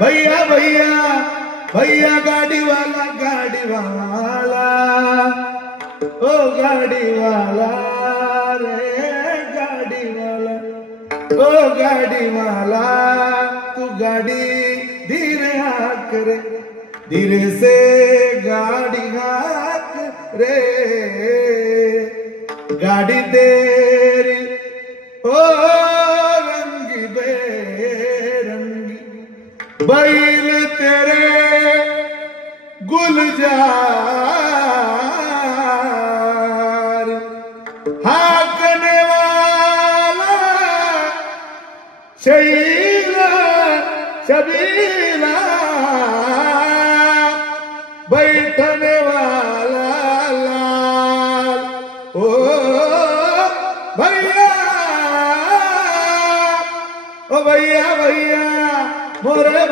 भैया भैया भैया गाड़ी वाला ओ गाड़ी वाला रे गाड़ी वाला ओ गाड़ी वाला तू गाड़ी धीरे हाक रे धीरे से गाड़ी हाक रे गाड़ी तेरी ओ रंगी बेरंगी बैल तेरे गुलजार हाकने वाला शैला शबीला बैठने वाला लाल ओ भैया ओ भैया भैया मोरे